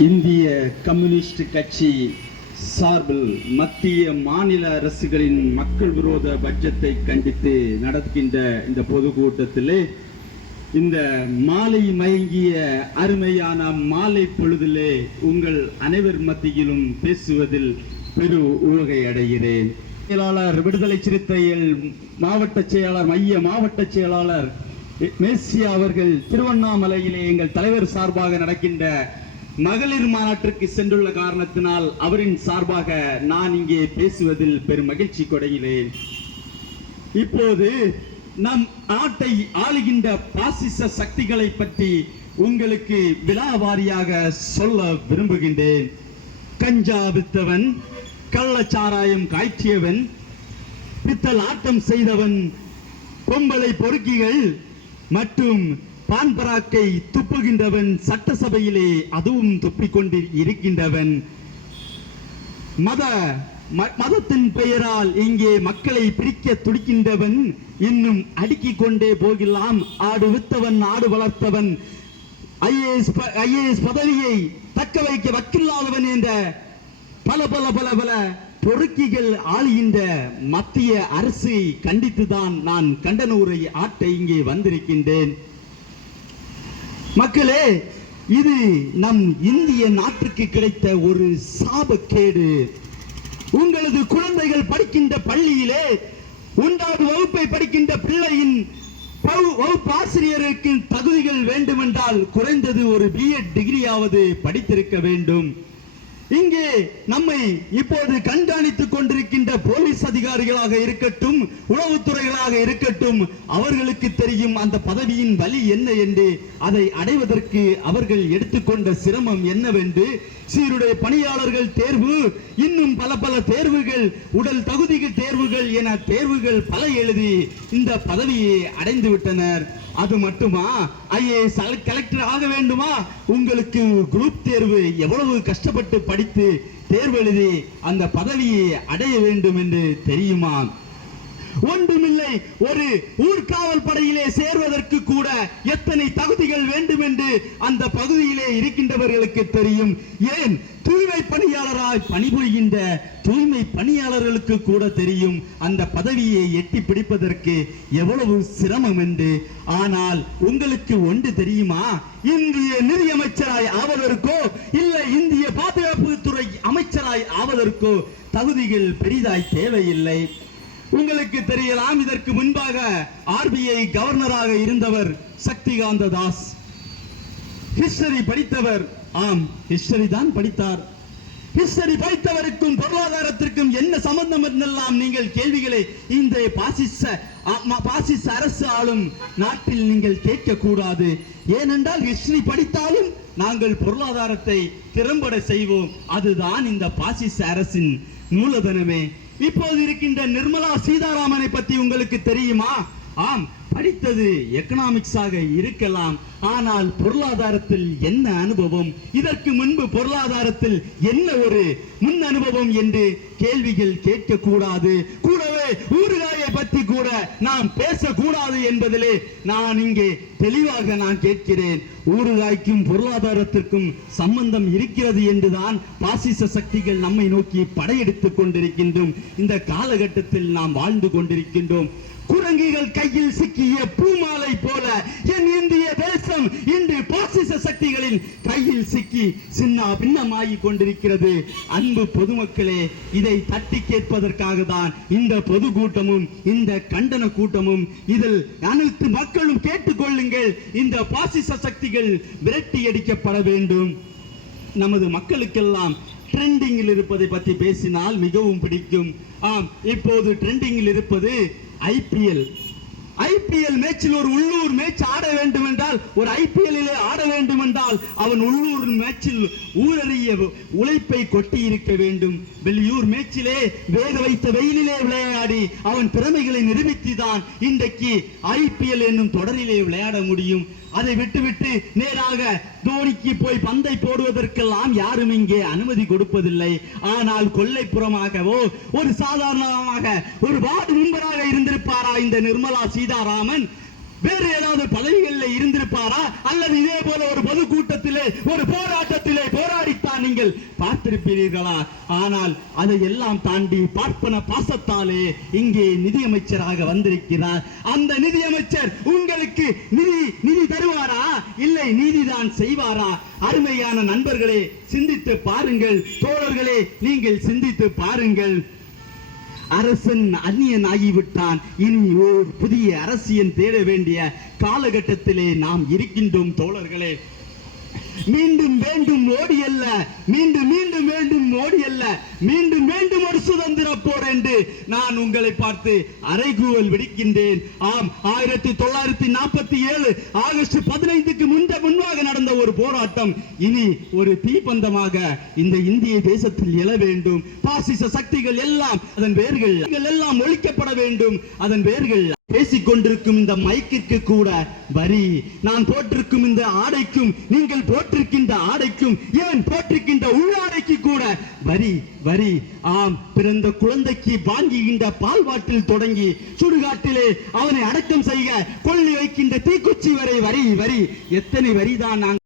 இந்திய கம்யூனிஸ்ட் கட்சி சார்பில் மத்திய மாநில அரசுகளின் மக்கள் விரோத பட்ஜெட்டை கண்டித்து நடக்கின்ற இந்த பொதுக்கூட்டத்திலே இந்த மாலை மயங்கிய அருமையான மாலை பொழுதிலே உங்கள் அனைவர் மத்தியிலும் பேசுவதில் பெரு உவகை அடைகிறேன். செயலாளர் விடுதலை சிறுத்தைகள் மாவட்ட செயலாளர் மைய மாவட்ட செயலாளர் மேசியா அவர்கள் திருவண்ணாமலையிலே எங்கள் தலைவர் சார்பாக நடக்கின்ற மகளிர் மாநாட்டிற்கு சென்றுள்ள காரணத்தினால் அவரின் சார்பாக நான் இங்கே பேசுவதில் பெரும் மகிழ்ச்சி கொடைகிறேன். இப்போது நம் நாட்டை ஆளுகின்ற பாசிச சக்திகளை பற்றி உங்களுக்கு விலாவாரியாக சொல்ல விரும்புகின்றேன். கஞ்சா வித்தவன் கள்ளச்சாராயம் காய்ச்சியவன் பித்தல் ஆட்டம் செய்தவன் பொம்பளை பொறுக்கிகள் மற்றும் பான்பராக்கை துப்புகின்றவன் சட்டசபையிலே அதுவும் துப்பிக்கொண்டு இருக்கின்றவன். மத ம- மதத்தின் பெயரால் இங்கே மக்களை பிரிக்க துடிக்கின்றவன் இன்னும் அடுக்கிக் கொண்டே போகலாம். ஆடு வித்தவன் ஆடு வளர்த்தவன். ஐஏஎஸ் ஐஏஎஸ் பதவியை தக்க வைக்க வக்கில்லாதவன் என்ற பல பல பல பல பொறுக்கிகள் ஆளுகின்ற மத்திய அரசை கண்டித்துதான் நான் கண்டன உரை ஆட்ட இங்கே வந்திருக்கின்றேன். மக்களே இது நம் இந்திய நாட்டுக்கு கிடைத்த ஒரு சாபக்கேடு. உங்களது குழந்தைகள் படிக்கின்ற பள்ளியிலே ஒன்றாவது வகுப்பை படிக்கின்ற பிள்ளையின் பகு- வகுப்பு ஆசிரியருக்கு தகுதிகள் வேண்டுமென்றால் குறைந்தது ஒரு பிஎட் டிகிரியாவது படித்திருக்க வேண்டும். இங்கே நம்மை இப்போது கண்காணித்துக் கொண்டிருக்கின்ற போலீஸ் அதிகாரிகளாக இருக்கட்டும் உளவுத்துறைகளாக இருக்கட்டும் அவர்களுக்கு தெரியும் அந்த பதவியின் வலி என்ன என்று அதை அடைவதற்கு அவர்கள் எடுத்துக்கொண்ட சிரமம் என்னவென்று சீருடைய பணியாளர்கள் தேர்வு இன்னும் பல பல தேர்வுகள் உடல் தகுதிகள் தேர்வுகள் என தேர்வுகள் பல எழுதி இந்த பதவியை அடைந்து விட்டனர் அது மட்டுமா? ஐஏஎஸ் கலெக்டர் ஆக வேண்டுமா? உங்களுக்கு குரூப் தேர்வு எவ்வளவு கஷ்டப்பட்டு படித்து தேர்வு எழுதி அந்த பதவியை அடைய வேண்டும் என்று தெரியுமா? ஒன்றுமில்லை. ஒரு ஊர்காவல் படையிலே சேர்வதற்கு கூட எத்தனை தகுதிகள் வேண்டும் என்று அந்த பகுதியிலே இருக்கின்றவர்களுக்கு தெரியும். ஏன்? தூய்மை பணியாளராய் பணிபுரிகின்ற தூய்மை பணியாளர்களுக்கு கூட தெரியும். அந்த பதவியை எட்டி பிடிப்பதற்கு எவ்வளவு சிரமம் என்று. ஆனால் உங்களுக்கு ஒன்று தெரியுமா? இந்திய நிதியமைச்சராய் ஆவதற்கோ இல்லை இந்திய பாதுகாப்புத்துறை அமைச்சராய் ஆவதற்கோ தகுதிகள் பெரிதாய் தேவையில்லை. உங்களுக்கு தெரியலாம் இதற்கு முன்பாக ஆர்பிஐ கவர்னராக இருந்தவர் சக்திகாந்த தாஸ். ஹிஸ்டரி படித்தவர் ஆம் ஹிஸ்டரி தான் படித்தார். ஹிஸ்டரி படித்தவருக்கும் பொருளாதாரத்திற்கும் என்ன சம்பந்தம் என்றெல்லாம் நீங்கள் கேள்விகளை இந்த பாசிச பாசிச அரசு ஆளும் நாட்டில் நீங்கள் கேட்க கூடாது ஏனென்றால் ஹிஸ்டரி படித்தாலும் நாங்கள் பொருளாதாரத்தை திறம்பட செய்வோம். அதுதான் இந்த பாசிச அரசின் மூலதனமே. இப்போது இருக்கின்ற நிர்மலா சீதாராமனை பத்தி உங்களுக்கு தெரியுமா? ஆம் படித்தது எக்கனாமிக்ஸாக இருக்கலாம். ஆனால் பொருளாதாரத்தில் என்ன அனுபவம்? இதற்கு முன்பு பொருளாதாரத்தில் என்ன ஒரு முன் அனுபவம் என்று கேள்விகள் கேட்க கூடாது கூடவே ஊறுகாயை பற்றி கூட நாம் பேசக்கூடாது என்பதிலே நான் இங்கே தெளிவாக நான் கேட்கிறேன். ஊறுகாய்க்கும் பொருளாதாரத்திற்கும் சம்பந்தம் இருக்கிறது என்றுதான் பாசிச சக்திகள் நம்மை நோக்கி படையெடுத்துக் கொண்டிருக்கின்றோம். இந்த காலகட்டத்தில் நாம் வாழ்ந்து கொண்டிருக்கின்றோம். குரங்குகள் கையில் சிக்கிய பூமாலை போல என் இந்திய தேசம் இன்று பாசிச சக்திகளின் கையில் சிக்கி சின்ன பின்னமாகி கொண்டிருக்கிறது. அன்பு பொதுமக்களே இதை தட்டி கேட்பதற்காக தான் இந்த பொதுக்கூட்டமும் இந்த கண்டன கூட்டமும் இதில் அனைத்து மக்களும் கேட்டுக்கொள்ளுங்கள் இந்த பாசிச சக்திகள் விரட்டி அடிக்கப்பட வேண்டும். நமது மக்களுக்கெல்லாம் ட்ரெண்டிங்கில் இருப்பதை பற்றி பேசினால் மிகவும் பிடிக்கும். ஆம் இப்போது ட்ரெண்டிங்கில் இருப்பது ஐபிஎல் ஐபிஎல் மேட்சில் ஒரு உள்ளூர் மேட்ச் ஆட வேண்டும் என்றால் ஒரு ஐபிஎல்லிலே ஆட வேண்டும் என்றால் அவன் உள்ளூர் மேட்சில் ஊரறிய உழைப்பை கொட்டி இருக்க வேண்டும். வெளியூர் மேட்சிலே வேக வைத்த வெயிலிலே விளையாடி அவன் திறமைகளை நிரூபித்து தான் இன்றைக்கு ஐபிஎல் என்னும் தொடரிலே விளையாட முடியும். அதை விட்டுவிட்டு நேராக தோனிக்கு போய் பந்தை போடுவதற்கெல்லாம் யாரும் இங்கே அனுமதி கொடுப்பதில்லை. ஆனால் கொல்லைப்புறமாகவோ ஒரு சாதாரணமாக ஒரு வார்டு மெம்பராக இருந்திருப்பாரா இந்த நிர்மலா சீதாராமன் வேறு ஏதாவது பதவிகளில் இருந்திருப்பாரா? அல்லது இதே போல ஒரு பொதுக்கூட்டத்திலே ஒரு போராட்டத்திலே போராடித்தான் நீங்கள் பார்த்திருப்பீர்களா? ஆனால் அதை எல்லாம் தாண்டி பார்ப்பன பாசத்தாலே இங்கே நிதியமைச்சராக வந்திருக்கிறார். அந்த நிதியமைச்சர் உங்களுக்கு நிதி நிதி தருவாரா? இல்லை நீதிதான் செய்வாரா? அருமையான நண்பர்களே சிந்தித்து பாருங்கள். தோழர்களே நீங்கள் சிந்தித்து பாருங்கள். அரசன் அந்நியன் ஆகிவிட்டான். இனி ஓர் புதிய அரசியன் தேட வேண்டிய காலகட்டத்திலே நாம் இருக்கின்றோம் தோழர்களே. மீண்டும் வேண்டும் ஓடி அல்ல. மீண்டும் மீண்டும் வேண்டும் ஓடி அல்ல. மீண்டும் மீண்டும் ஒரு சுதந்திர போர் என்று நான் உங்களை பார்த்து அறைகூவல் விடுக்கின்றேன். ஆம் ஆயிரத்தி தொள்ளாயிரத்தி நாற்பத்தி ஏழு ஆகஸ்ட் பதினைந்துக்கு முன்ப முன் ஒரு போராட்டம் இனி ஒரு தீப்பந்தமாக இந்த இந்திய தேசத்தில் எழ வேண்டும். பாசிச சக்திகள் எல்லாம் அதன் வேர்கள் எல்லாம் ஒழிக்கப்பட வேண்டும். அதன் வேர்கள் பேசிக்கொண்டிருக்கும் இந்த மைக்கிற்கு கூட வரி. நான் போட்டிருக்கும் இந்த ஆடைக்கும் நீங்கள் போட்டிருக்கின்ற ஆடைக்கும் இவன் போட்டிருக்கின்ற உள்ளாடைக்கு கூட வரி வரி. ஆம் பிறந்த குழந்தைக்கு வாங்குகின்ற பால்வாட்டில் தொடங்கி சுடுகாட்டிலே அவனை அடக்கம் செய்ய கொள்ளி வைக்கின்ற தீக்குச்சி வரை வரி வரி. எத்தனை வரிதான் நாங்கள்